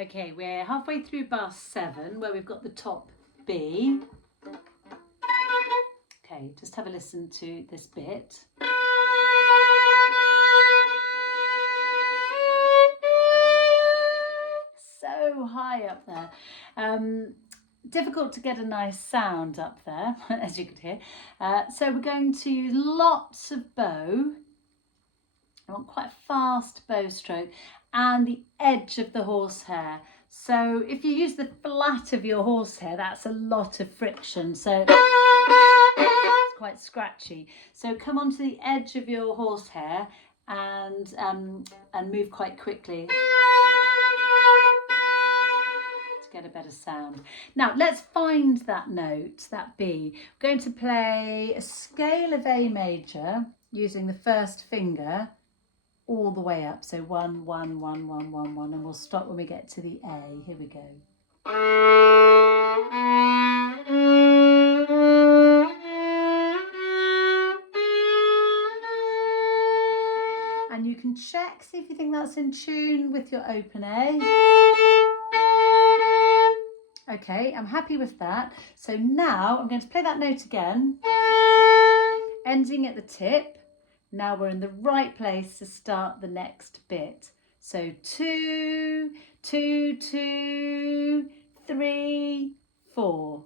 Okay, we're halfway through bar 7 where we've got the top B. Okay, just have a listen to this bit. So high up there. Difficult to get a nice sound up there, as you could hear. So we're going to use lots of bow. I want quite a fast bow stroke and the edge of the horsehair. So if you use the flat of your horsehair, that's a lot of friction. So it's quite scratchy. So come onto the edge of your horsehair and move quite quickly to get a better sound. Now let's find that note, that B. We're going to play a scale of A major using the first finger all the way up. So 1, 1, 1, 1, 1, 1, and we'll stop when we get to the A. Here we go. And you can check, see if you think that's in tune with your open A. Okay, I'm happy with that. So now I'm going to play that note again, ending at the tip. Now we're in the right place to start the next bit. So 2, 2, 2, 3, 4.